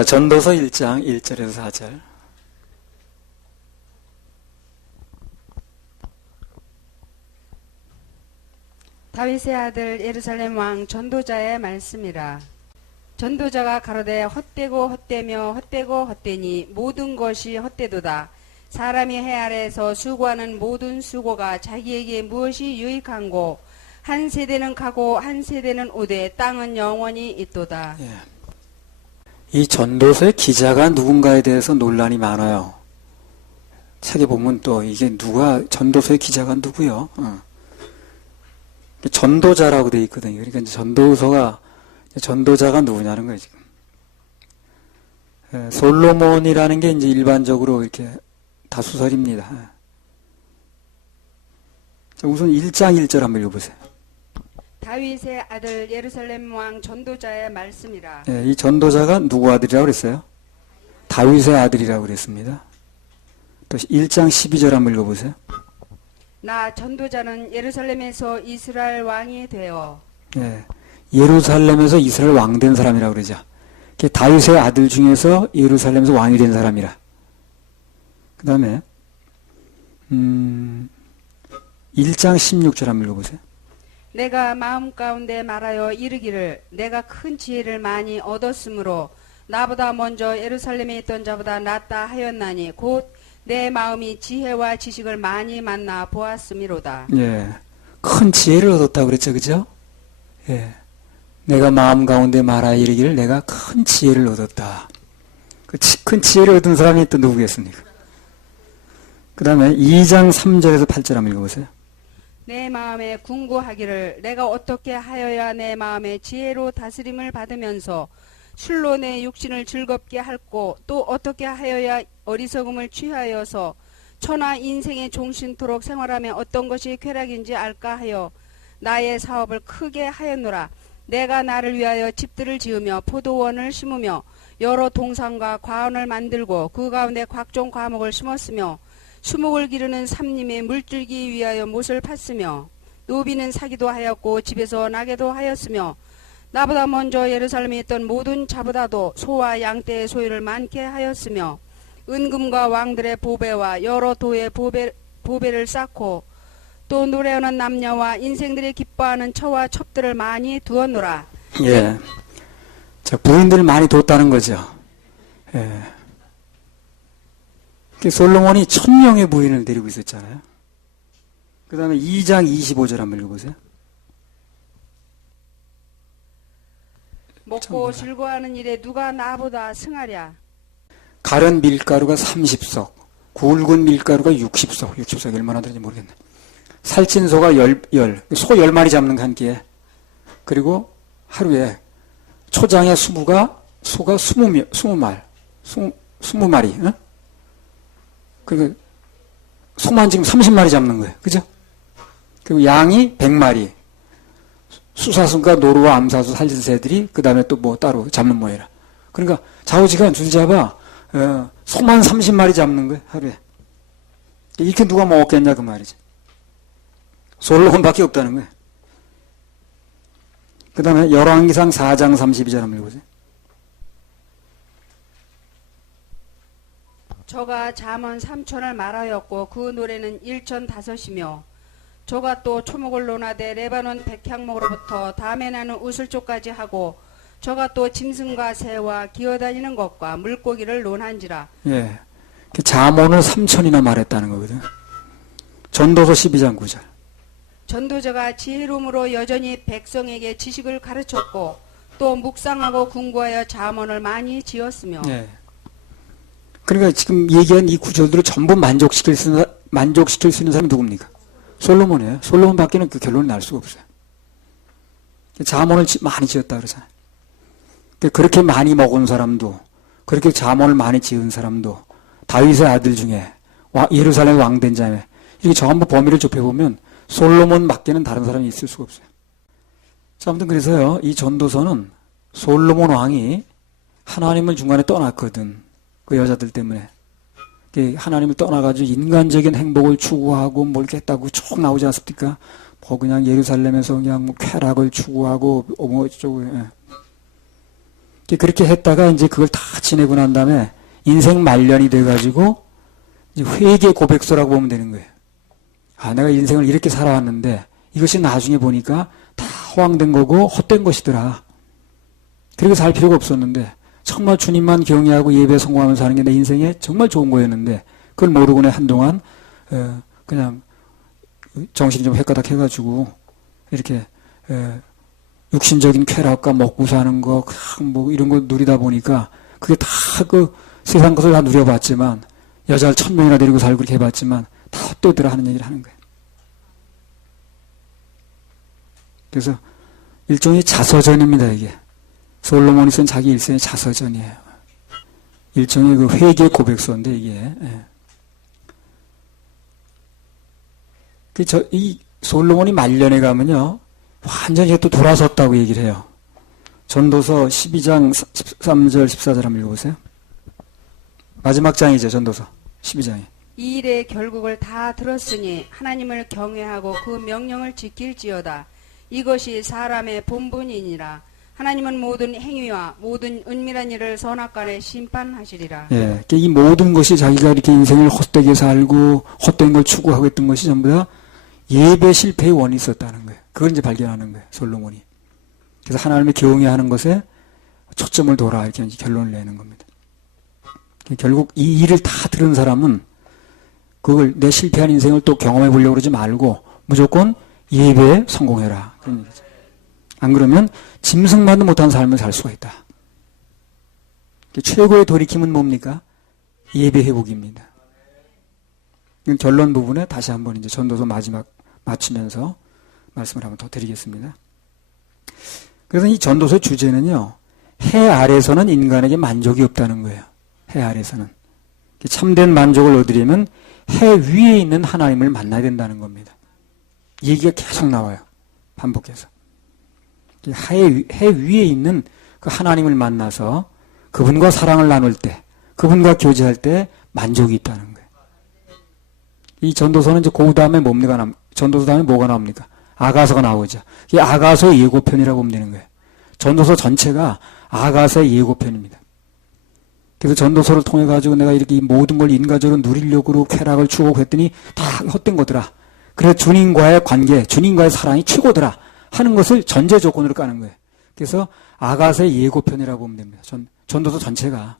자, 전도서 1장 1절에서 4절. 다윗의 아들 예루살렘 왕 전도자의 말씀이라. 전도자가 가로되 헛되고 헛되며 헛되고 헛되니 모든 것이 헛되도다. 사람이 해 아래에서 수고하는 모든 수고가 자기에게 무엇이 유익한고, 한 세대는 가고 한 세대는 오되 땅은 영원히 있도다. 예. 이 전도서의 기자가 누군가에 대해서 논란이 많아요. 책에 보면 또 이게 누가 전도서의 기자가 누구요? 전도자라고 되어 있거든요. 그러니까 이제 전도자가 누구냐는 거예요, 지금. 솔로몬이라는 게 이제 일반적으로 이렇게 다수설입니다. 자, 우선 1장 1절 한번 읽어보세요. 다윗의 아들 예루살렘 왕 전도자의 말씀이라. 예, 이 전도자가 누구 아들이라고 그랬어요? 다윗의 아들이라고 그랬습니다. 또 1장 12절 한번 읽어보세요. 나 전도자는 예루살렘에서 이스라엘 왕이 되어. 예, 예루살렘에서 이스라엘 왕 된 사람이라고 그러죠. 다윗의 아들 중에서 예루살렘에서 왕이 된 사람이라. 그 다음에 1장 16절 한번 읽어보세요. 내가 마음 가운데 말하여 이르기를 내가 큰 지혜를 많이 얻었으므로 나보다 먼저 예루살렘에 있던 자보다 낫다 하였나니 곧 내 마음이 지혜와 지식을 많이 만나 보았음이로다. 예, 큰 지혜를 얻었다고 그랬죠, 그죠? 예, 내가 마음 가운데 말하여 이르기를 내가 큰 지혜를 얻었다. 큰 지혜를 얻은 사람이 또 누구겠습니까? 그 다음에 2장 3절에서 8절 한번 읽어보세요. 내 마음에 궁구하기를 내가 어떻게 하여야 내 마음에 지혜로 다스림을 받으면서 술로 내 육신을 즐겁게 할꼬, 또 어떻게 하여야 어리석음을 취하여서 천하 인생의 종신토록 생활하며 어떤 것이 쾌락인지 알까 하여 나의 사업을 크게 하였노라. 내가 나를 위하여 집들을 지으며 포도원을 심으며 여러 동산과 과원을 만들고 그 가운데 각종 과목을 심었으며 수목을 기르는 삼림에 물들기 위하여 못을 팠으며 노비는 사기도 하였고 집에서 나게도 하였으며 나보다 먼저 예루살렘에 있던 모든 자보다도 소와 양떼의 소유를 많게 하였으며 은금과 왕들의 보배와 여러 도의 보배를 쌓고 또 노래하는 남녀와 인생들이 기뻐하는 처와 첩들을 많이 두었노라. 예, 자, 부인들을 많이 뒀다는 거죠. 예. 솔로몬이 1000명의 부인을 데리고 있었잖아요. 그 다음에 2장 25절 한번 읽어보세요. 먹고 즐거워하는 일에 누가 나보다 승하랴. 가른 밀가루가 30석, 굵은 밀가루가 60석, 60석 얼마나 되는지 모르겠네. 살찐 소가 소 10마리 잡는 거 한 끼에. 그리고 하루에 초장에 소가 20마리, 응? 그리고 소만 지금 30마리 잡는 거예요. 그죠? 그리고 양이 100마리. 수사순과 노루와 암사수 살찐 새들이 그 다음에 또 뭐 따로 잡는 모양이라. 그러니까 좌우지간 줄 잡아 소만 30마리 잡는 거예요. 하루에. 이렇게 누가 먹었겠냐 그 말이지. 솔로몬밖에 없다는 거예요. 그 다음에 열왕기상 4장 32절 한번 읽어보세요. 저가 잠언 3천을 말하였고 그 노래는 1,005이며 저가 또 초목을 논하되 레바논 백향목으로부터 담에 나는 우슬초까지 하고 저가 또 짐승과 새와 기어다니는 것과 물고기를 논한지라. 예, 잠언을 3천이나 말했다는 거거든. 전도서 12장 9절. 전도자가 지혜로움으로 여전히 백성에게 지식을 가르쳤고 또 묵상하고 궁구하여 잠언을 많이 지었으며. 예. 그러니까 지금 얘기한 이 구절들을 전부 만족시킬 수 있는 사람이 누굽니까? 솔로몬이에요. 솔로몬밖에는 그 결론을 날 수가 없어요. 잠언을 많이 지었다 그러잖아요. 그렇게 많이 먹은 사람도, 그렇게 잠언을 많이 지은 사람도, 다윗의 아들 중에 예루살렘 왕된 자에 이렇게 전부 범위를 좁혀보면 솔로몬밖에는 다른 사람이 있을 수가 없어요. 자, 아무튼 그래서요, 이 전도서는 솔로몬 왕이 하나님을 중간에 떠났거든. 그 여자들 때문에. 하나님을 떠나가지고 인간적인 행복을 추구하고 뭘 했다고 쭉 나오지 않습니까? 뭐 그냥 예루살렘에서 그냥 뭐 쾌락을 추구하고 뭐 어쩌고. 그렇게 했다가 이제 그걸 다 지내고 난 다음에 인생 말년이 돼가지고 이제 회개 고백서라고 보면 되는 거예요. 아, 내가 인생을 이렇게 살아왔는데 이것이 나중에 보니까 다 허황된 거고 헛된 것이더라. 그렇게 살 필요가 없었는데 정말 주님만 경외하고 예배에 성공하면서 사는 게 내 인생에 정말 좋은 거였는데 그걸 모르고 내 한동안 그냥 정신이 좀 헷가닥 해가지고 이렇게 육신적인 쾌락과 먹고 사는 거, 뭐 이런 거 누리다 보니까 그게 다 그 세상 것을 다 누려봤지만 여자를 1000명이나 데리고 살고 그렇게 해봤지만 다 헛되더라 하는 얘기를 하는 거예요. 그래서 일종의 자서전입니다, 이게. 솔로몬이 쓴 자기 일생의 자서전이에요. 일종의 그 회개 고백서인데, 이게. 이 솔로몬이 말년에 가면요, 완전히 또 돌아섰다고 얘기를 해요. 전도서 12장 13절 14절 한번 읽어보세요. 마지막 장이죠, 전도서 12장이. 이 일의 결국을 다 들었으니 하나님을 경외하고 그 명령을 지킬지어다. 이것이 사람의 본분이니라. 하나님은 모든 행위와 모든 은밀한 일을 선악간에 심판하시리라. 예, 이 모든 것이 자기가 이렇게 인생을 헛되게 살고 헛된 걸 추구하고 했던 것이 전부 다 예배 실패의 원인이 있었다는 거예요. 그걸 이제 발견하는 거예요, 솔로몬이. 그래서 하나님을 경외하는 것에 초점을 둬라 이렇게 이제 결론을 내는 겁니다. 결국 이 일을 다 들은 사람은 그걸 내 실패한 인생을 또 경험해 보려고 그러지 말고 무조건 예배에 성공해라. 그런 얘기죠. 안 그러면 짐승만도 못한 삶을 살 수가 있다. 최고의 돌이킴은 뭡니까? 예배 회복입니다. 결론 부분에 다시 한번 이제 전도서 마지막 맞추면서 말씀을 한번 더 드리겠습니다. 그래서 이 전도서의 주제는요, 해 아래서는 인간에게 만족이 없다는 거예요. 해 아래서는. 참된 만족을 얻으려면 해 위에 있는 하나님을 만나야 된다는 겁니다. 이 얘기가 계속 나와요. 반복해서. 해 위에 있는 그 하나님을 만나서 그분과 사랑을 나눌 때, 그분과 교제할 때 만족이 있다는 거예요. 이 전도서는 이제 그 다음에 뭡니까? 전도서 다음에 뭐가 나옵니까? 아가서가 나오죠. 이 아가서의 예고편이라고 보면 되는 거예요. 전도서 전체가 아가서의 예고편입니다. 그래서 전도서를 통해 가지고 내가 이렇게 이 모든 걸 인간적으로 누리려고 쾌락을 추구하고 했더니 다 헛된 거더라. 그래서 주님과의 관계, 주님과의 사랑이 최고더라 하는 것을 전제 조건으로 까는 거예요. 그래서 아가서의 예고편이라고 보면 됩니다. 전도서 전체가.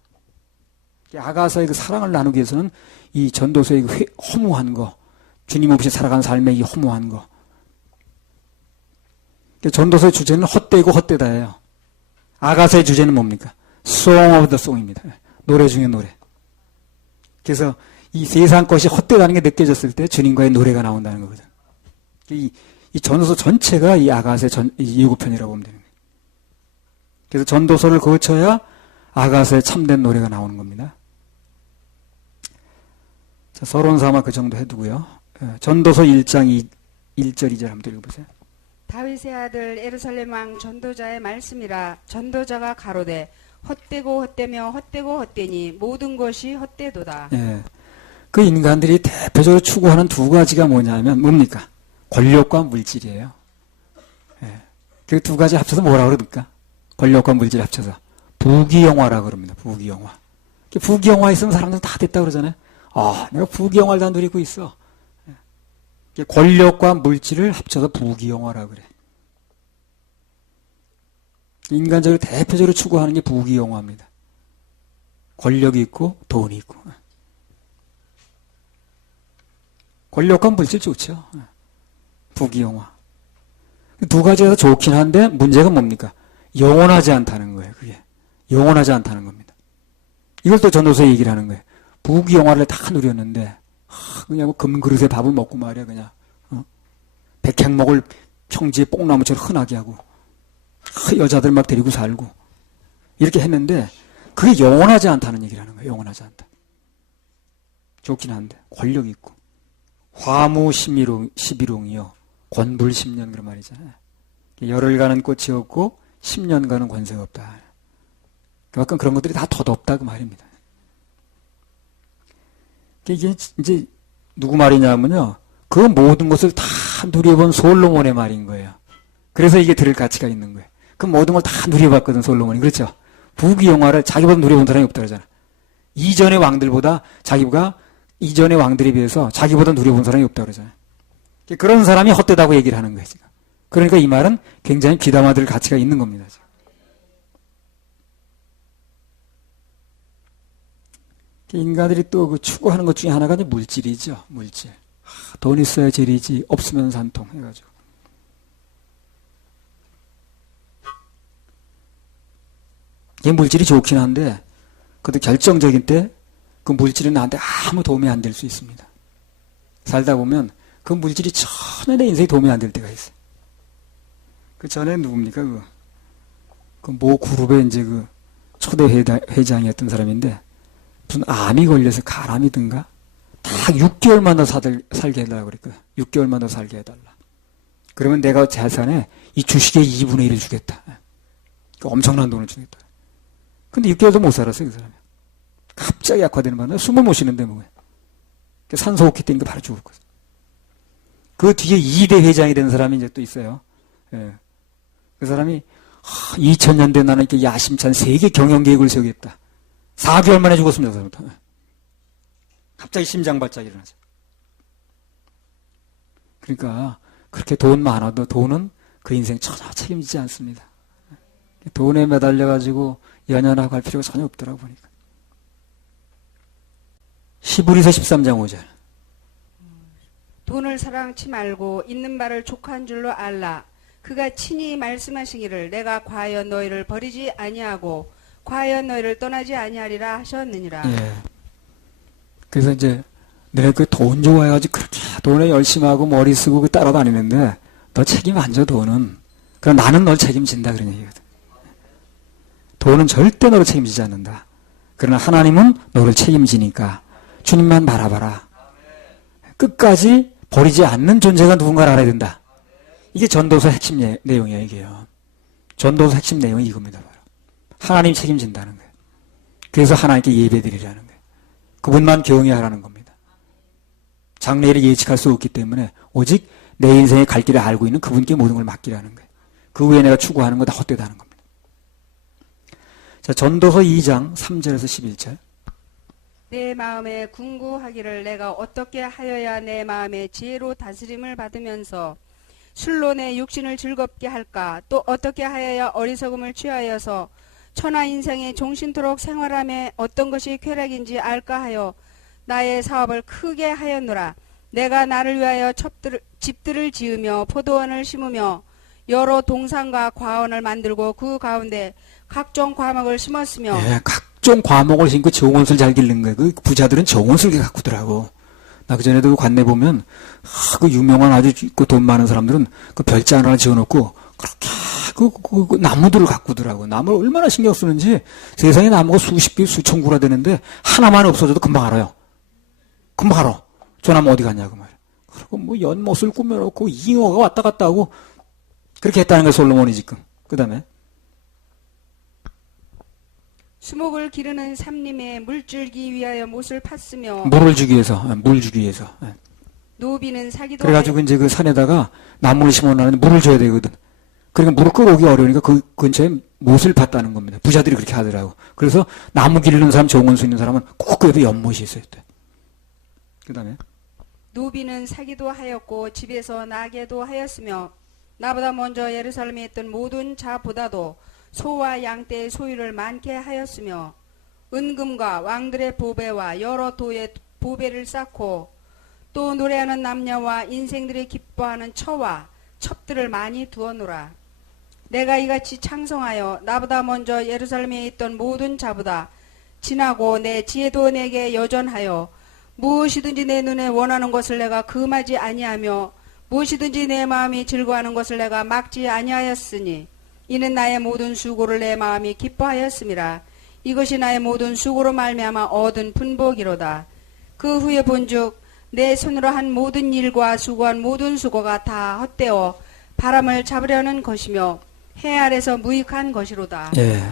아가서의 그 사랑을 나누기 위해서는 이 전도서의 그 허무한 거, 주님 없이 살아가는 삶의 이 허무한 거. 전도서의 주제는 헛되고 헛되다예요. 아가서의 주제는 뭡니까? Song of the Song입니다. 노래 중에 노래. 그래서 이 세상 것이 헛되다는 게 느껴졌을 때 주님과의 노래가 나온다는 거거든. 이 전도서 전체가 이 아가서의 예고편이라고 보면 되는 거예요. 그래서 전도서를 거쳐야 아가서의 참된 노래가 나오는 겁니다. 자, 서론 삼아 그 정도 해두고요. 전도서 1장 1절 2절 한번 읽어보세요. 다윗의 아들 예루살렘 왕 전도자의 말씀이라. 전도자가 가로되 헛되고 헛되며 헛되고 헛되니 모든 것이 헛되도다. 예. 그 인간들이 대표적으로 추구하는 두 가지가 뭐냐면 뭡니까? 권력과 물질이에요. 예. 그 두 가지 합쳐서 뭐라 그럽니까? 권력과 물질 합쳐서 부귀영화라 그럽니다. 부귀영화. 부귀영화 있으면 사람들 다 됐다 그러잖아요. 아, 내가 부귀영화를 다 누리고 있어. 예. 권력과 물질을 합쳐서 부귀영화라 그래. 인간적으로 대표적으로 추구하는 게 부귀영화입니다. 권력이 있고 돈이 있고. 권력과 물질 좋죠. 부귀영화. 두 가지가 좋긴 한데 문제가 뭡니까? 영원하지 않다는 거예요. 그게. 영원하지 않다는 겁니다. 이걸 또 전도서에 얘기를 하는 거예요. 부귀영화를 다 누렸는데 그냥 뭐 금그릇에 밥을 먹고 말이야 그냥. 백향목을 평지에 뽕나무처럼 흔하게 하고 여자들 막 데리고 살고 이렇게 했는데 그게 영원하지 않다는 얘기를 하는 거예요. 영원하지 않다. 좋긴 한데 권력이 있고 화무 11홍이요 권불 10년 그런 말이잖아요. 열흘 가는 꽃이 없고 10년 가는 권세가 없다. 그만큼 그런 것들이 다 덧없다 그 말입니다. 이게 이제 누구 말이냐면요. 그 모든 것을 다 누려본 솔로몬의 말인 거예요. 그래서 이게 들을 가치가 있는 거예요. 그 모든 걸 다 누려봤거든 솔로몬이. 그렇죠? 부귀영화를 자기보다 누려본 사람이 없다 그러잖아. 이전의 왕들보다 자기가 이전의 왕들에 비해서 자기보다 누려본 사람이 없다 그러잖아요. 그런 사람이 헛되다고 얘기를 하는 거예요, 지금. 그러니까 이 말은 굉장히 귀담아들 가치가 있는 겁니다, 지금. 인간들이 또 그 추구하는 것 중에 하나가 이제 물질이죠, 물질. 돈 있어야 제리지, 없으면 산통 해가지고. 이 물질이 좋긴 한데, 그것도 결정적인 때 그 물질이 나한테 아무 도움이 안 될 수 있습니다. 살다 보면 그 물질이 전혀 내 인생에 도움이 안 될 때가 있어요. 그 전에 누굽니까? 그 모 그룹의 이제 그 초대 회장이었던 사람인데, 무슨 암이 걸려서 가람이든가? 딱 6개월만 더 살게 해달라고 그랬거든. 6개월만 더 살게 해달라. 그러면 내가 재산에 이 주식의 2분의 1을 주겠다. 엄청난 돈을 주겠다. 근데 6개월도 못 살았어요, 그 사람이. 갑자기 약화되는 바람에 숨을 못 쉬는데 뭐예요. 산소호흡기 때니까 바로 죽었거든. 그 뒤에 2대 회장이 된 사람이 이제 또 있어요. 예. 그 사람이 2000년대 나는 이렇게 야심찬 세계 경영 계획을 세우겠다. 4개월 만에 죽었습니다, 그 사람부터. 갑자기 심장 발작이 일어나죠. 그러니까 그렇게 돈 많아도 돈은 그 인생 전혀 책임지지 않습니다. 돈에 매달려가지고 연연하고 할 필요가 전혀 없더라고 보니까. 히브리서 13장 5절. 돈을 사랑치 말고 있는 바를 족한 줄로 알라. 그가 친히 말씀하시기를 내가 과연 너희를 버리지 아니하고 과연 너희를 떠나지 아니하리라 하셨느니라. 예. 그래서 이제 내가 그 돈 좋아해가지고 그렇게 돈에 열심히 하고 머리 쓰고 따라다니는데 너 책임 안 져 돈은. 그럼 나는 널 책임진다 그런 얘기거든. 돈은 절대 너를 책임지지 않는다. 그러나 하나님은 너를 책임지니까 주님만 바라봐라. 끝까지 버리지 않는 존재가 누군가를 알아야 된다. 이게 전도서 핵심 내용이에요, 이게요. 전도서 핵심 내용이 이겁니다. 바로. 하나님 책임진다는 거예요. 그래서 하나님께 예배드리라는 거예요. 그분만 경외하라는 겁니다. 장래를 예측할 수 없기 때문에 오직 내 인생의 갈 길을 알고 있는 그분께 모든 걸 맡기라는 거예요. 그 외에 내가 추구하는 거 다 헛되다는 겁니다. 자, 전도서 2장 3절에서 11절. 내 마음에 궁구하기를 내가 어떻게 하여야 내 마음의 지혜로 다스림을 받으면서 술로 내 육신을 즐겁게 할까? 또 어떻게 하여야 어리석음을 취하여서 천하 인생에 종신토록 생활함에 어떤 것이 쾌락인지 알까 하여 나의 사업을 크게 하였노라. 내가 나를 위하여 집들을 지으며 포도원을 심으며 여러 동산과 과원을 만들고 그 가운데 각종 과목을 심었으며. 예, 각종 과목을 심고 정원술 잘 기르는 거예요. 그 부자들은 정원술 가꾸더라고. 나 그전에도 그 관내 보면 그 유명한 아주 그 돈 많은 사람들은 그 별장 하나 지어놓고 그렇게 그 나무들을 가꾸더라고. 나무를 얼마나 신경 쓰는지. 세상에 나무가 수십 개 수천 구라 되는데 하나만 없어져도 금방 알아요. 금방 알아. 저 나무 어디 갔냐고 말이야. 그리고 뭐 연못을 꾸며놓고 잉어가 왔다 갔다 하고 그렇게 했다는 거예요, 솔로몬이 지금. 그 다음에 수목을 기르는 삼림에 물 줄기 위하여 못을 팠으며. 물을 주기 위해서, 물 주기 위해서. 노비는 사기도. 그래가지고 이제 그 산에다가 나무를 심어놨는데 물을 줘야 되거든. 그러니까 물을 끌어오기 어려우니까 그 근처에 못을 팠다는 겁니다. 부자들이 그렇게 하더라고. 그래서 나무 기르는 사람, 정원수 있는 사람은 꼭 그 옆에 연못이 있어야 돼. 그 다음에 노비는 사기도 하였고 집에서 나게도 하였으며 나보다 먼저 예루살렘에 있던 모든 자보다도 소와 양떼의 소유를 많게 하였으며 은금과 왕들의 보배와 여러 도의 보배를 쌓고 또 노래하는 남녀와 인생들이 기뻐하는 처와 첩들을 많이 두어노라. 내가 이같이 창성하여 나보다 먼저 예루살렘에 있던 모든 자보다 진하고 내 지혜도 내게 여전하여 무엇이든지 내 눈에 원하는 것을 내가 금하지 아니하며 무엇이든지 내 마음이 즐거워하는 것을 내가 막지 아니하였으니 이는 나의 모든 수고를 내 마음이 기뻐하였음이라. 이것이 나의 모든 수고로 말미암아 얻은 분복이로다. 그 후에 본즉 내 손으로 한 모든 일과 수고한 모든 수고가 다 헛되어 바람을 잡으려는 것이며 해 아래서 무익한 것이로다. 예.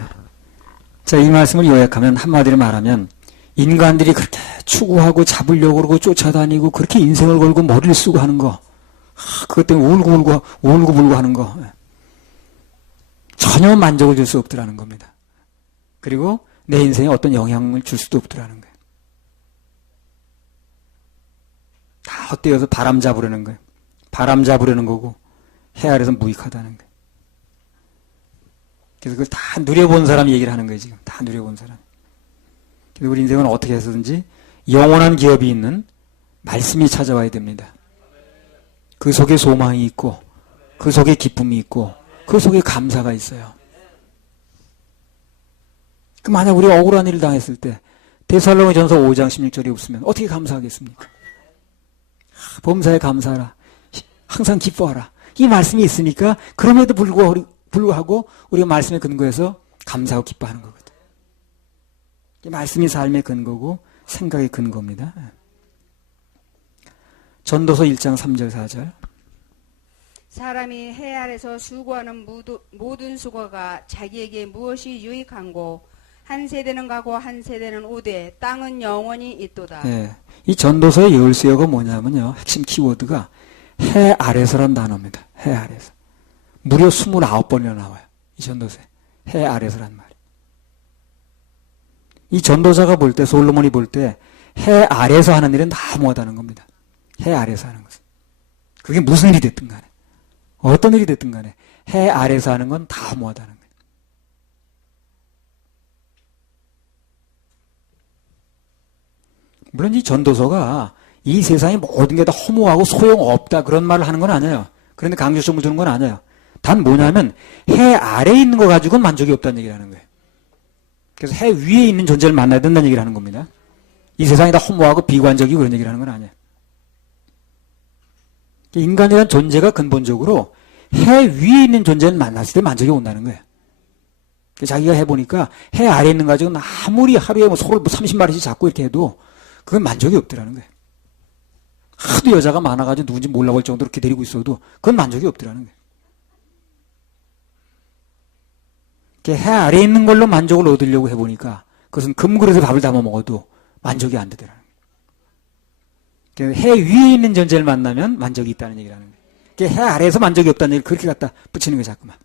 자, 이 말씀을 요약하면 한마디로 말하면 인간들이 그렇게 추구하고 잡으려고 그러고 쫓아다니고 그렇게 인생을 걸고 머리를 쓰고 하는 거, 그것 때문에 울고 불고 하는 거 전혀 만족을 줄 수 없더라는 겁니다. 그리고 내 인생에 어떤 영향을 줄 수도 없더라는 거예요. 다 헛되어서 바람 잡으려는 거예요. 바람 잡으려는 거고 해 아래서 무익하다는 거예요. 그래서 그걸 다 누려본 사람이 얘기를 하는 거예요. 지금 다 누려본 사람. 그래서 우리 인생은 어떻게 해서든지 영원한 기업이 있는 말씀이 찾아와야 됩니다. 그 속에 소망이 있고 그 속에 기쁨이 있고 그 속에 감사가 있어요. 그 만약 우리가 억울한 일을 당했을 때 데살로니가전서 5장 16절이 없으면 어떻게 감사하겠습니까? 범사에 감사하라. 항상 기뻐하라. 이 말씀이 있으니까 그럼에도 불구하고 우리가 말씀에 근거해서 감사하고 기뻐하는 거거든. 이 말씀이 삶의 근거고 생각의 근거입니다. 전도서 1장 3절 4절. 사람이 해 아래서 수고하는 모든 수고가 자기에게 무엇이 유익한고 한 세대는 가고 한 세대는 오되 땅은 영원히 있도다. 네. 이 전도서의 열쇠어가 뭐냐면요. 핵심 키워드가 해 아래서란 단어입니다. 해 아래서. 무려 29번이나 나와요. 이 전도서에. 해 아래서란 말이. 이 전도자가 볼 때, 솔로몬이 볼 때 해 아래서 하는 일은 다 무하다는 겁니다. 해 아래서 하는 것은. 그게 무슨 일이 됐든 간에. 어떤 일이 됐든 간에 해 아래서 하는 건 다 무하다는 거예요. 물론 이 전도서가 이 세상의 모든 게 다 허무하고 소용없다 그런 말을 하는 건 아니에요. 그런데 강조점을 주는 건 아니에요. 단 뭐냐면 해 아래에 있는 거 가지고는 만족이 없다는 얘기를 하는 거예요. 그래서 해 위에 있는 존재를 만나야 된다는 얘기를 하는 겁니다. 이 세상이 다 허무하고 비관적이고 그런 얘기를 하는 건 아니에요. 인간이라는 존재가 근본적으로 해 위에 있는 존재를 만났을 때 만족이 온다는 거예요. 자기가 해보니까 해 아래에 있는 거 가지고 아무리 하루에 소를 30마리씩 잡고 이렇게 해도 그건 만족이 없더라는 거예요. 하도 여자가 많아가지고 누군지 몰라볼 정도로 이렇게 데리고 있어도 그건 만족이 없더라는 거예요. 해 아래에 있는 걸로 만족을 얻으려고 해보니까 그것은 금그릇에 밥을 담아 먹어도 만족이 안 되더라는 거예요. 해 위에 있는 존재를 만나면 만족이 있다는 얘기를 하는 거예요. 해 아래에서 만족이 없다는 얘기를 그렇게 갖다 붙이는 거예요. 자꾸만.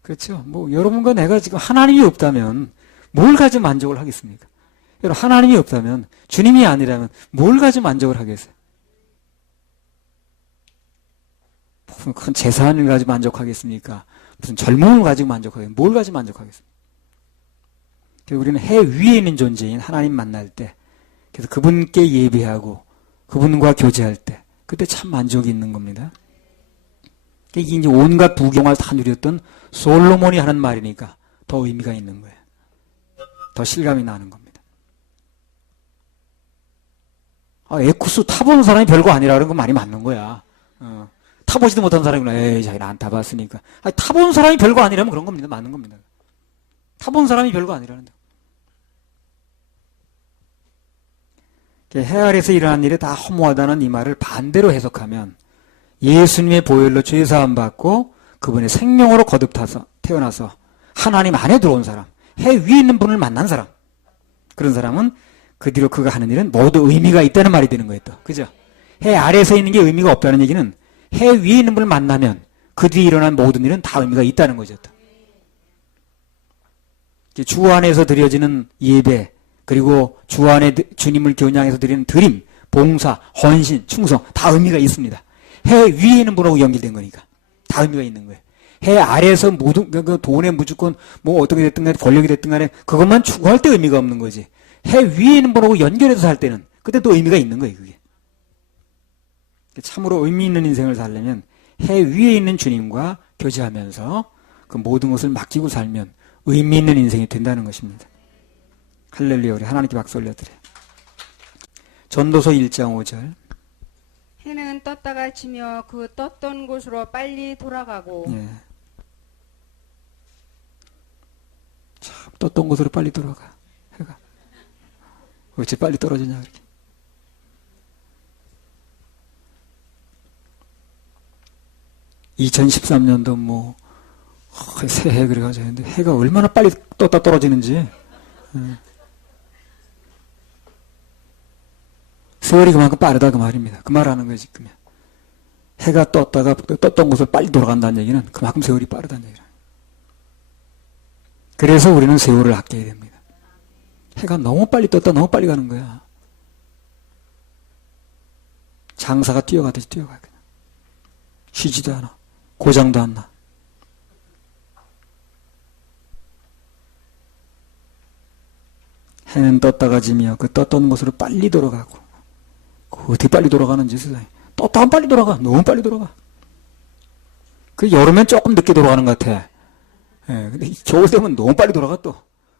그렇죠. 뭐 여러분과 내가 지금 하나님이 없다면 뭘 가지고 만족을 하겠습니까? 여러분 하나님이 없다면 주님이 아니라면 뭘 가지고 만족을 하겠어요? 무슨 큰 재산을 가지고 만족하겠습니까? 무슨 젊음을 가지고 만족하겠습니까? 뭘 가지고 만족하겠습니까? 우리는 해 위에 있는 존재인 하나님 만날 때 그래서 그분께 예배하고 그분과 교제할 때 그때 참 만족이 있는 겁니다. 이게 이제 온갖 부경을 다 누렸던 솔로몬이 하는 말이니까 더 의미가 있는 거예요. 더 실감이 나는 겁니다. 에쿠스 타본 사람이 별거 아니라 그런 건 말이 맞는 거야. 타보지도 못한 사람이구나. 에이, 자기는 안 타봤으니까. 타본 사람이 별거 아니라면 그런 겁니다. 맞는 겁니다. 타본 사람이 별거 아니라는데. 해 아래에서 일어난 일이 다 허무하다는 이 말을 반대로 해석하면 예수님의 보혈로 죄사함 받고 그분의 생명으로 거듭타서 태어나서 하나님 안에 들어온 사람, 해 위에 있는 분을 만난 사람, 그런 사람은 그 뒤로 그가 하는 일은 모두 의미가 있다는 말이 되는 거예요. 또. 그죠? 해 아래에서 있는 게 의미가 없다는 얘기는 해 위에 있는 분을 만나면 그 뒤에 일어난 모든 일은 다 의미가 있다는 거죠. 또. 주 안에서 드려지는 예배, 그리고 주 안에 주님을 겨냥해서 드리는 드림, 봉사, 헌신, 충성 다 의미가 있습니다. 해 위에 있는 분하고 연결된 거니까 다 의미가 있는 거예요. 해 아래에서 모든 그 돈에 무조건 뭐 어떻게 됐든 간에 권력이 됐든 간에 그것만 추구할 때 의미가 없는 거지. 해 위에 있는 분하고 연결해서 살 때는 그때 또 의미가 있는 거예요. 그게. 참으로 의미 있는 인생을 살려면 해 위에 있는 주님과 교제하면서 그 모든 것을 맡기고 살면 의미 있는 인생이 된다는 것입니다. 할렐루야. 우리 하나님께 박수 올려드려요. 전도서 1장 5절. 해는 떴다가 지며 그 떴던 곳으로 빨리 돌아가고. 예. 참 떴던 곳으로 빨리 돌아가. 해가. 어째 빨리 떨어지냐 그렇게. (2013년도) 뭐 새해 그래가지고 했는데 해가 얼마나 빨리 떴다 떨어지는지. 세월이 그만큼 빠르다 그 말입니다. 그 말하는 거예요 지금. 해가 떴다가 떴던 곳을 빨리 돌아간다는 얘기는 그만큼 세월이 빠르다는 얘기예요. 그래서 우리는 세월을 아껴야 됩니다. 해가 너무 빨리 떴다 너무 빨리 가는 거야. 장사가 뛰어가듯이 뛰어가. 그냥. 쉬지도 않아. 고장도 안 나. 해는 떴다가 지며 그 떴던 곳으로 빨리 돌아가고. 어떻게 빨리 돌아가는지 세상에. 떴다가 빨리 돌아가. 너무 빨리 돌아가. 그 여름엔 조금 늦게 돌아가는 것 같아. 예, 근데 겨울 되면 너무 빨리 돌아가 또.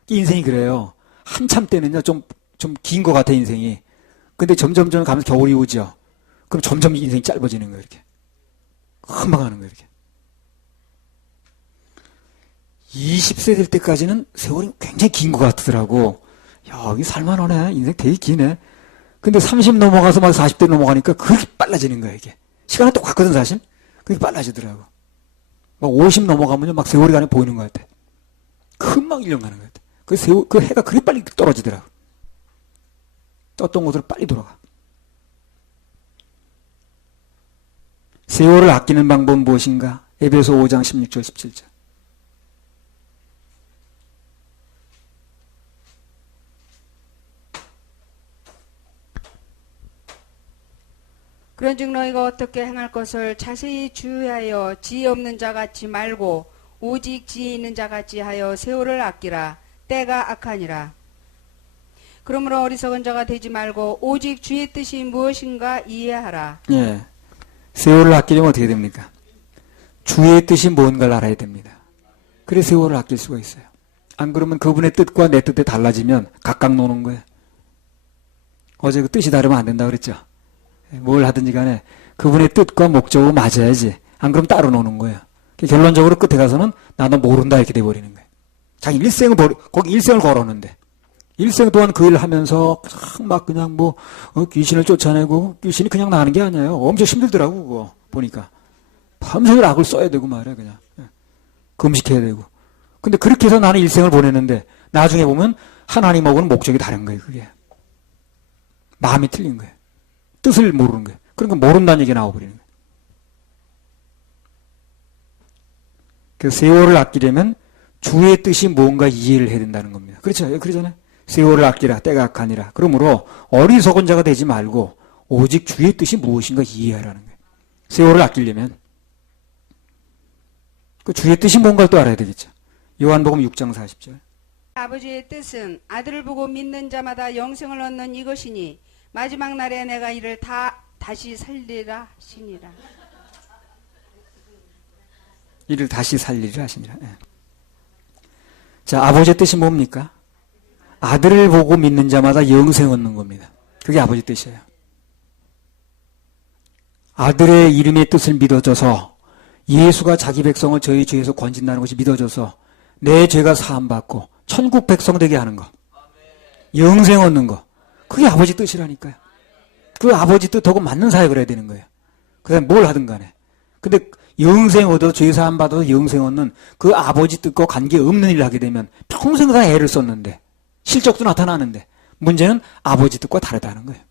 인생이 그래요. 한참 때는요, 좀 긴 것 같아, 인생이. 근데 점점 가면서 겨울이 오죠. 그럼 점점 인생이 짧아지는 거예요, 이렇게. 금방 가는 거예요, 이렇게. 20세 될 때까지는 세월이 굉장히 긴 것 같더라고. 야, 이게 살만하네. 인생 되게 기네. 근데 30 넘어가서 막 40대 넘어가니까 그렇게 빨라지는 거야, 이게. 시간은 똑같거든, 사실. 그게 빨라지더라고. 막 50 넘어가면요, 막 세월이 가네 보이는 것 같아. 금방 1년 가는 것 같아. 그 해가 그리 빨리 떨어지더라고. 떴던 곳으로 빨리 돌아가. 세월을 아끼는 방법은 무엇인가? 에베소 5장 16절 17절. 그런즉 너희가 어떻게 행할 것을 자세히 주의하여 지혜 없는 자 같이 말고 오직 지혜 있는 자 같이 하여 세월을 아끼라. 때가 악하니라. 그러므로 어리석은 자가 되지 말고 오직 주의 뜻이 무엇인가 이해하라. 예. 세월을 아끼려면 어떻게 됩니까? 주의 뜻이 뭔가를 알아야 됩니다. 그래 세월을 아낄 수가 있어요. 안 그러면 그분의 뜻과 내 뜻이 달라지면 각각 노는 거예요. 어제 그 뜻이 다르면 안 된다 그랬죠. 뭘 하든지 간에 그분의 뜻과 목적으로 맞아야지. 안 그러면 따로 노는 거예요. 결론적으로 끝에 가서는 나도 모른다 이렇게 돼버리는 거예요. 자기 일생을 거기 일생을 걸었는데 일생 동안 그 일을 하면서 막 그냥 뭐 귀신을 쫓아내고 귀신이 그냥 나는 게 아니에요. 엄청 힘들더라고 그거 보니까. 밤새울 악을 써야 되고 말이야 그냥. 금식해야 되고. 근데 그렇게 해서 나는 일생을 보냈는데 나중에 보면 하나님하고는 목적이 다른 거예요 그게. 마음이 틀린 거예요. 뜻을 모르는 거예요. 그러니까 모른다는 얘기가 나와버리는 거예요. 그 세월을 아끼려면 주의 뜻이 뭔가 이해를 해야 된다는 겁니다. 그렇죠? 그러잖아요. 세월을 아끼라 때가 악하니라. 그러므로 어리석은 자가 되지 말고 오직 주의 뜻이 무엇인가 이해하라는 거예요. 세월을 아끼려면 그 주의 뜻이 뭔가를 또 알아야 되겠죠. 요한복음 6장 40절. 아버지의 뜻은 아들을 보고 믿는 자마다 영생을 얻는 이것이니 마지막 날에 내가 이를 다시 살리라 하시니라. 이를 다시 살리라 하시니라. 예. 자, 아버지의 뜻이 뭡니까? 아들을 보고 믿는 자마다 영생 얻는 겁니다. 그게 아버지 뜻이에요. 아들의 이름의 뜻을 믿어줘서 예수가 자기 백성을 저희 죄에서 건진다는 것이 믿어져서 내 죄가 사함받고 천국 백성 되게 하는 거. 영생 얻는 거. 그게 아버지 뜻이라니까요. 그 아버지 뜻하고 맞는 사역을 해야 되는 거예요. 그 다음에 뭘 하든 간에. 근데 영생 얻어 죄 사함 받아서 영생 얻는 그 아버지 뜻과 관계없는 일을 하게 되면 평생 다 애를 썼는데 실적도 나타나는데 문제는 아버지 뜻과 다르다는 거예요.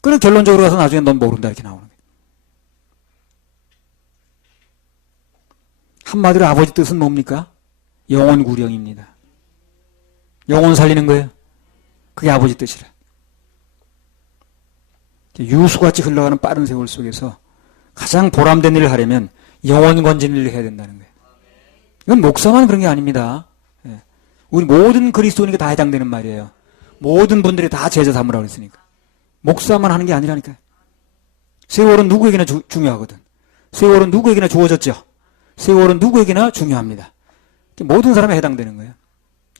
그럼 결론적으로 가서 나중에 넌 모른다 이렇게 나오는 거예요. 한마디로 아버지 뜻은 뭡니까? 영혼 구령입니다. 영혼 살리는 거예요. 그게 아버지 뜻이라. 유수같이 흘러가는 빠른 세월 속에서 가장 보람된 일을 하려면 영혼 건지는 일을 해야 된다는 거예요. 이건 목사만 그런 게 아닙니다. 우리 모든 그리스도인에게 다 해당되는 말이에요. 모든 분들이 다 제자 삼으라고 했으니까. 목사만 하는 게 아니라니까요. 세월은 누구에게나 중요하거든. 세월은 누구에게나 주어졌죠. 세월은 누구에게나 중요합니다. 모든 사람에 해당되는 거예요.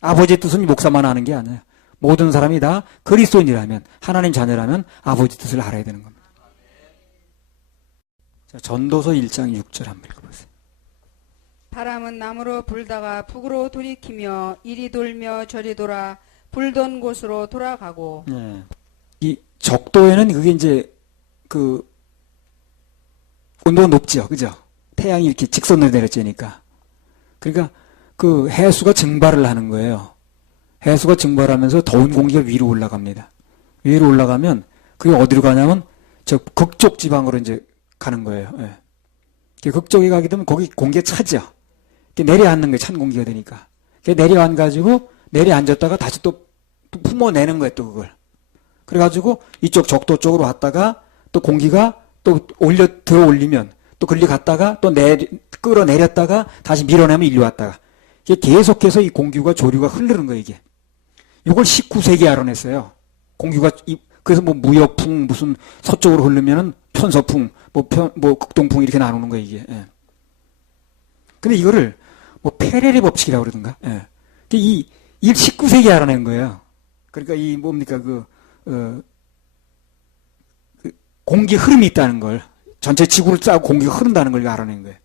아버지의 뜻은 목사만 하는 게 아니에요. 모든 사람이 다 그리스도인이라면 하나님 자녀라면 아버지 뜻을 알아야 되는 겁니다. 자, 전도서 1장 6절 한번 읽어보세요. 바람은 남으로 불다가 북으로 돌이키며 이리 돌며 저리 돌아 불던 곳으로 돌아가고. 네. 이 적도에는 그게 이제 그 온도가 높죠, 그죠? 태양이 이렇게 직선으로 내려지니까. 그러니까 그 해수가 증발을 하는 거예요. 해수가 증발하면서 더운 공기가 위로 올라갑니다. 위로 올라가면 그게 어디로 가냐면 저 극쪽 지방으로 이제 가는 거예요. 예. 극쪽에 가게 되면 거기 공기가 차죠. 내려앉는 거예요. 찬 공기가 되니까. 내려앉아가지고 내려앉았다가 다시 또 품어내는 거예요, 또 그걸. 그래가지고 이쪽 적도 쪽으로 왔다가 또 공기가 또 들어 올리면 또 걸리 갔다가 또 끌어내렸다가 다시 밀어내면 일로 왔다가 이게 계속해서 이 공기가 조류가 흐르는 거예요, 이게. 이걸 19세기에 알아냈어요. 공기가 그래서 뭐 무역풍 무슨 서쪽으로 흐르면은 편서풍 뭐 극동풍 이렇게 나누는 거예요, 이게. 예. 근데 이거를 뭐 페레르 법칙이라고 그러던가. 예. 이 19세기에 알아낸 거예요. 그러니까 이 뭡니까 그 공기 흐름이 있다는 걸, 전체 지구를 짜고 공기가 흐른다는 걸 알아낸 거예요.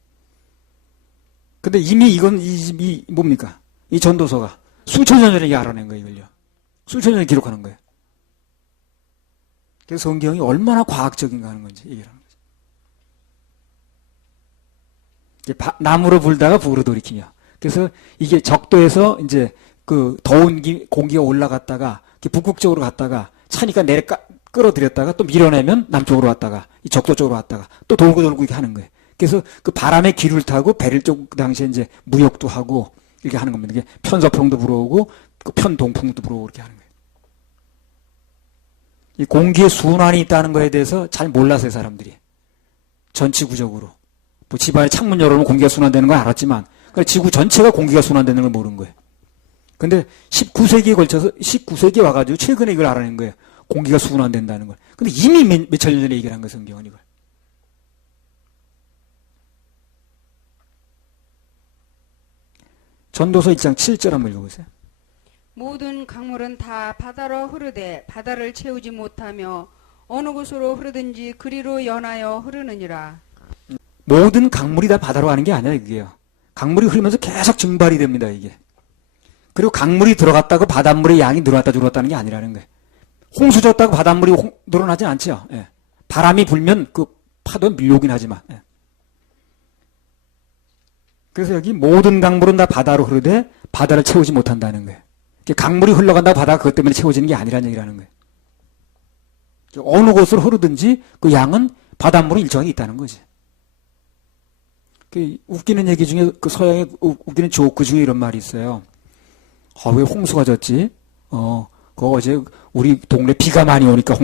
근데 이미 이건 이 뭡니까? 이 전도서가 수천 년 전에 알아낸 거예요, 이걸요. 수천 년을 기록하는 거예요. 그래서 성경이 얼마나 과학적인가 하는 건지 얘기를 하는 거죠. 나무로 불다가 북으로 돌이키며. 그래서 이게 적도에서 이제 그 더운 공기가 올라갔다가 북극 쪽으로 갔다가 차니까 끌어들였다가 또 밀어내면 남쪽으로 왔다가 이 적도 쪽으로 왔다가 또 돌고 이렇게 하는 거예요. 그래서 그 바람의 기류를 타고 배를 쪽 그 당시에 이제 무역도 하고 이렇게 하는 겁니다. 이게 편서풍도 불어오고 그 편동풍도 불어오고 이렇게 하는 거예요. 이 공기의 순환이 있다는 거에 대해서 잘 몰라서요, 사람들이. 전지구적으로. 뭐 집안에 창문 열어놓으면 공기가 순환되는 건 알았지만 그러니까 지구 전체가 공기가 순환되는 걸 모르는 거예요. 근데 19세기에 걸쳐서 19세기에 와가지고 최근에 이걸 알아낸 거예요. 공기가 순환된다는 걸. 근데 이미 몇천 년 전에 얘기를 한 거예요, 성경은 이걸. 전도서 1장 7절 한번 읽어보세요. 모든 강물은 다 바다로 흐르되 바다를 채우지 못하며 어느 곳으로 흐르든지 그리로 연하여 흐르느니라. 모든 강물이 다 바다로 가는 게 아니라 그게요. 강물이 흐르면서 계속 증발이 됩니다, 이게. 그리고 강물이 들어갔다고 바닷물의 양이 늘어났다 줄었다는 게 아니라는 거예요. 홍수 졌다고 바닷물이 늘어나진 않죠. 예. 바람이 불면 그 파도 밀려오긴 하지만. 예. 그래서 여기 모든 강물은 다 바다로 흐르되 바다를 채우지 못한다는 거예요. 강물이 흘러간다고 바다가 그것 때문에 채워지는 게 아니라는 얘기라는 거예요. 어느 곳으로 흐르든지 그 양은 바닷물은 일정하게 있다는 거지. 그 웃기는 얘기 중에 그 서양의 웃기는 조크 중에 이런 말이 있어요. 왜 홍수가 졌지? 그거 어제 우리 동네 비가 많이 오니까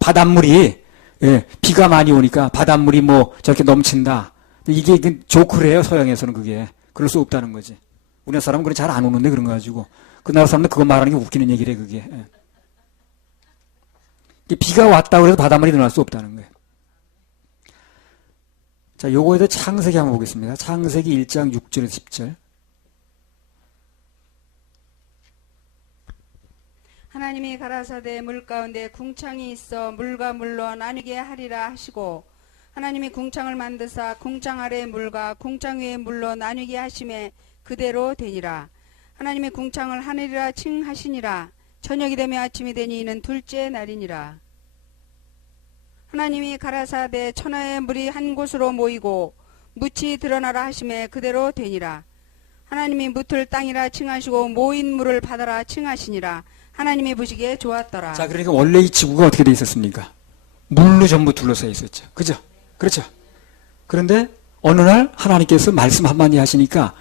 바닷물이, 예, 비가 많이 오니까 바닷물이 뭐 저렇게 넘친다. 이게 조크래요, 서양에서는 그게. 그럴 수 없다는 거지. 우리나라 사람은 그래 잘 안 오는데 그런 거 가지고. 그 나라 사람들 그거 말하는 게 웃기는 얘기래, 그게. 예. 비가 왔다고 해서 바닷물이 늘어날 수 없다는 거예요. 자, 요거에 대해 창세기 한번 보겠습니다. 창세기 1장 6절에서 10절. 하나님이 가라사대 물 가운데 궁창이 있어 물과 물로 나뉘게 하리라 하시고 하나님이 궁창을 만드사 궁창 아래의 물과 궁창 위의 물로 나뉘게 하심에 그대로 되니라. 하나님이 궁창을 하늘이라 칭하시니라. 저녁이 되며 아침이 되니 이는 둘째 날이니라. 하나님이 가라사대 천하의 물이 한 곳으로 모이고 묻이 드러나라 하심에 그대로 되니라. 하나님이 묻을 땅이라 칭하시고 모인 물을 바다라 칭하시니라. 하나님이 보시기에 좋았더라. 자, 그러니까 원래 이 지구가 어떻게 돼 있었습니까? 물로 전부 둘러싸여 있었죠. 그죠? 그렇죠? 그런데 어느 날 하나님께서 말씀 한마디 하시니까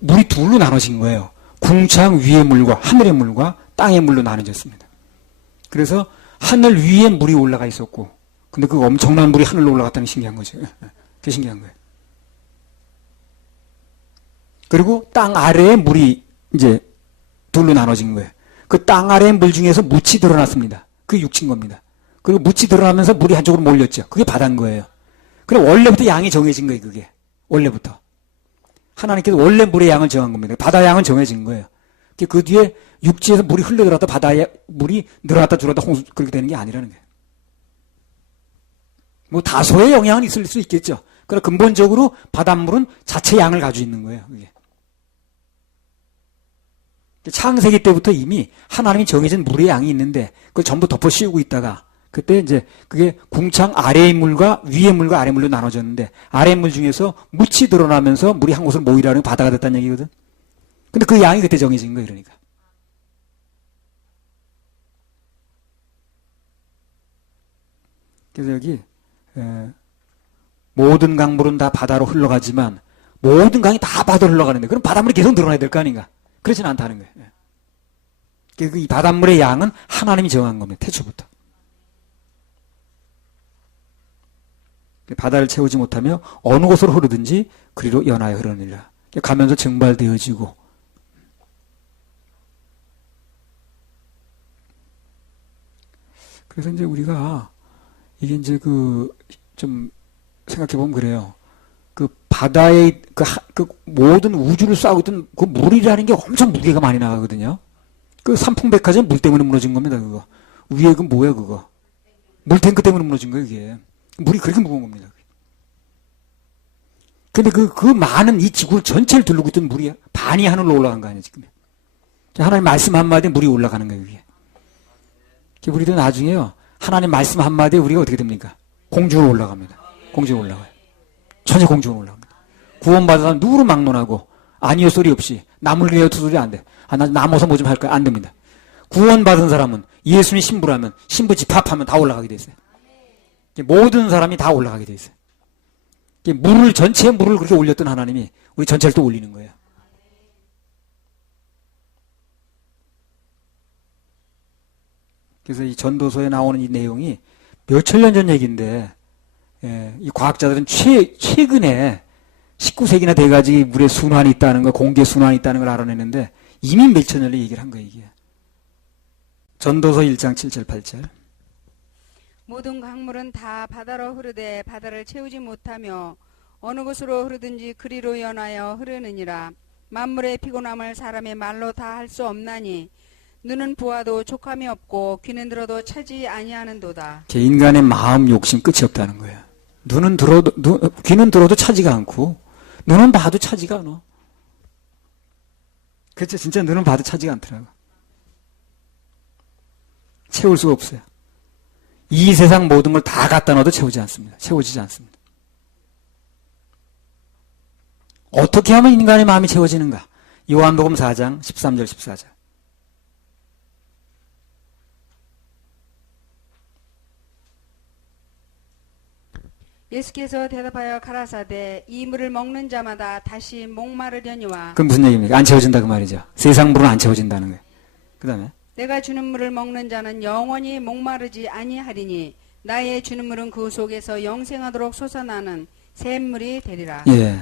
물이 둘로 나눠진 거예요. 궁창 위의 물과 하늘의 물과 땅의 물로 나눠졌습니다. 그래서 하늘 위에 물이 올라가 있었고, 근데 그 엄청난 물이 하늘로 올라갔다는 게 신기한 거죠. 그게 신기한 거예요. 그리고 땅 아래에 물이 이제 둘로 나눠진 거예요. 그 땅 아래의 물 중에서 묻이 드러났습니다. 그게 육친 겁니다. 그리고 묻이 드러나면서 물이 한쪽으로 몰렸죠. 그게 바다인 거예요. 그럼 원래부터 양이 정해진 거예요, 그게. 원래부터. 하나님께서 원래 물의 양을 정한 겁니다. 바다 양은 정해진 거예요. 그 뒤에 육지에서 물이 흘러들어갔다 바다에 물이 늘어났다 줄었다 홍수 그렇게 되는 게 아니라는 거예요. 뭐 다소의 영향은 있을 수 있겠죠. 그러나 근본적으로 바닷물은 자체 양을 가지고 있는 거예요. 그게. 창세기 때부터 이미 하나님이 정해진 물의 양이 있는데 그걸 전부 덮어 씌우고 있다가 그때 이제 그게 궁창 아래의 물과 위의 물과 아래의 물로 나눠졌는데 아래의 물 중에서 묻이 드러나면서 물이 한 곳으로 모이라는 바다가 됐다는 얘기거든. 근데 그 양이 그때 정해진 거예요, 그러니까. 그래서 여기 모든 강물은 다 바다로 흘러가지만 모든 강이 다 바다로 흘러가는데 그럼 바닷물이 계속 늘어나야 될 거 아닌가? 그렇지는 않다는 거예요. 이 바닷물의 양은 하나님이 정한 겁니다. 태초부터. 바다를 채우지 못하며 어느 곳으로 흐르든지 그리로 연하여 흐르느니라. 가면서 증발되어지고 그래서 이제 우리가 이게 이제 좀 생각해 보면 그래요. 그 바다에 그 모든 우주를 쏴고 있던 그 물이라는 게 엄청 무게가 많이 나가거든요. 그 삼풍백화점 물 때문에 무너진 겁니다. 그거 위에 그 뭐야 그거 물탱크 때문에 무너진 거예요. 이게 물이 그렇게 무거운 겁니다. 근데 그 많은 이 지구 전체를 둘르고 있던 물이 반이 하늘로 올라간 거 아니에요 지금. 하나님 말씀 한마디에 물이 올라가는 거예요. 이게 우리도 나중에요 하나님 말씀 한마디에 우리가 어떻게 됩니까? 공중으로 올라갑니다. 공중으로 올라가요. 전혀 공중으로 올라갑니다. 구원받은 사람 누구로 막론하고 아니요 소리 없이 남을 위하여 소리 안 돼. 나 남아서 뭐 좀 할 거야. 안 됩니다. 구원받은 사람은 예수님 신부라면 신부 집합하면 다 올라가게 돼 있어요. 모든 사람이 다 올라가게 돼 있어요. 전체 물을 그렇게 올렸던 하나님이 우리 전체를 또 올리는 거예요. 그래서 이 전도서에 나오는 이 내용이 몇천 년 전 얘기인데, 이 과학자들은 최근에 19세기나 돼가지고 물에 순환이 있다는 거, 공기에 순환이 있다는 걸 알아내는데 이미 몇천 년에 얘기를 한 거예요, 이게. 전도서 1장 7절 8절. 모든 강물은 다 바다로 흐르되 바다를 채우지 못하며 어느 곳으로 흐르든지 그리로 연하여 흐르느니라. 만물의 피곤함을 사람의 말로 다 할 수 없나니 눈은 보아도 족함이 없고 귀는 들어도 차지 아니하는도다. 인간의 마음 욕심 끝이 없다는 거예요. 귀는 들어도 차지가 않고 눈은 봐도 차지가 않아. 그렇죠. 진짜 눈은 봐도 차지가 않더라고. 채울 수가 없어요. 이 세상 모든 걸 다 갖다 넣어도 채워지지 않습니다. 어떻게 하면 인간의 마음이 채워지는가? 요한복음 4장 13절 14절. 예수께서 대답하여 가라사대 이 물을 먹는 자마다 다시 목마르려니와. 그럼 무슨 얘기입니까? 안 채워진다 그 말이죠. 세상 물은 안 채워진다는 거예요. 그 다음에 내가 주는 물을 먹는 자는 영원히 목마르지 아니하리니 나의 주는 물은 그 속에서 영생하도록 솟아나는 샘물이 되리라. 예.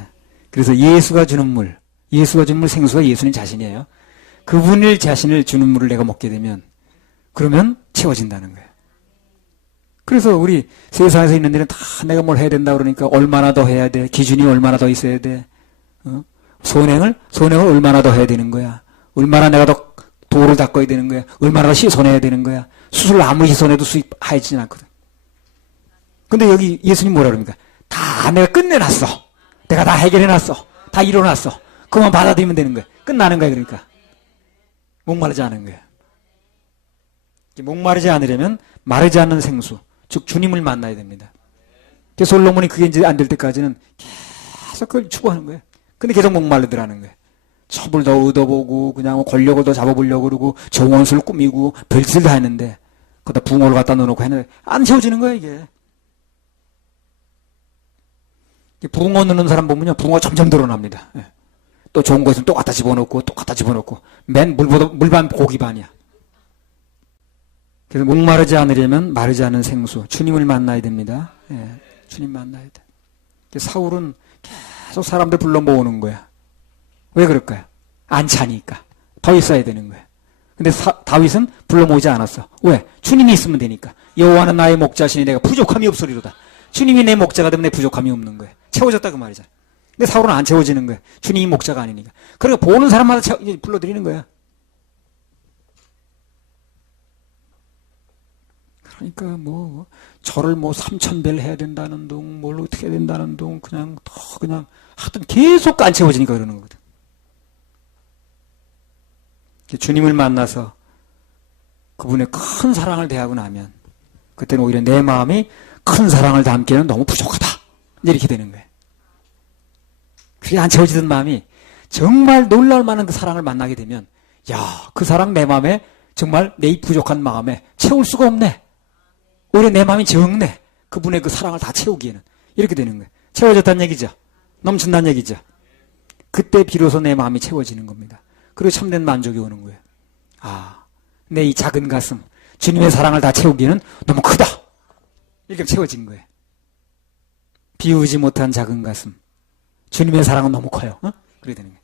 그래서 예수가 주는 물 생수가 예수님 자신이에요. 그분을 자신을 주는 물을 내가 먹게 되면 그러면 채워진다는 거예요. 그래서 우리 세상에서 있는 데는 다 내가 뭘 해야 된다 그러니까 얼마나 더 해야 돼? 기준이 얼마나 더 있어야 돼? 손행을 얼마나 더 해야 되는 거야? 얼마나 내가 더 도를 닦아야 되는 거야? 얼마나 더 씻어내야 되는 거야? 수술 아무리 씻어내도 수입하지는 않거든. 근데 여기 예수님 뭐라 그럽니까? 다 내가 끝내놨어. 내가 다 해결해놨어. 다 이뤄놨어. 그만 받아들이면 되는 거야. 끝나는 거야 그러니까. 목마르지 않은 거야. 목마르지 않으려면 마르지 않는 생수, 즉 주님을 만나야 됩니다. 그래서 솔로몬이 그게 이제 안 될 때까지는 계속 그걸 추구하는 거예요. 근데 계속 목마르더라는 거예요. 첩을 더 얻어보고 그냥 권력을 더 잡아보려고 그러고 정원수를 꾸미고 별짓을 다 했는데 거기다 붕어를 갖다 넣어놓고 했는데 안 채워지는 거예요 이게. 붕어 넣는 사람 보면요 붕어가 점점 늘어납니다. 또 좋은 거 있으면 또 갖다 집어넣고 맨 물반 고기 반이야. 그래서 목마르지 않으려면 마르지 않은 생수 주님을 만나야 됩니다. 주님 만나야 돼. 사울은 계속 사람들 불러 모으는 거야. 왜 그럴까요? 안 차니까. 더 있어야 되는 거야. 근데 다윗은 불러 모으지 않았어. 왜? 주님이 있으면 되니까. 여호와는 나의 목자시니 내가 부족함이 없으리로다. 주님이 내 목자가 되면 내 부족함이 없는 거야. 채워졌다 그 말이잖아. 근데 사울은 안 채워지는 거야. 주님이 목자가 아니니까. 그러니까 보는 사람마다 불러드리는 거야. 그러니까 절을 3,000배를 해야 된다는 둥, 뭘 어떻게 해야 된다는 둥, 그냥 하여튼 계속 안 채워지니까 그러는 거거든. 주님을 만나서 그분의 큰 사랑을 대하고 나면 그때는 오히려 내 마음이 큰 사랑을 담기에는 너무 부족하다. 이렇게 되는 거예요. 그게 안 채워지던 마음이 정말 놀라울 만한 그 사랑을 만나게 되면 그 사랑 내 마음에 정말 내 부족한 마음에 채울 수가 없네. 오히려 내 마음이 적네. 그분의 그 사랑을 다 채우기에는. 이렇게 되는 거예요. 채워졌다는 얘기죠. 넘친다는 얘기죠. 그때 비로소 내 마음이 채워지는 겁니다. 그리고 참된 만족이 오는 거예요. 아, 내 이 작은 가슴, 주님의 사랑을 다 채우기는 너무 크다. 이렇게 채워진 거예요. 비우지 못한 작은 가슴, 주님의 사랑은 너무 커요. 그래야 되는 거예요.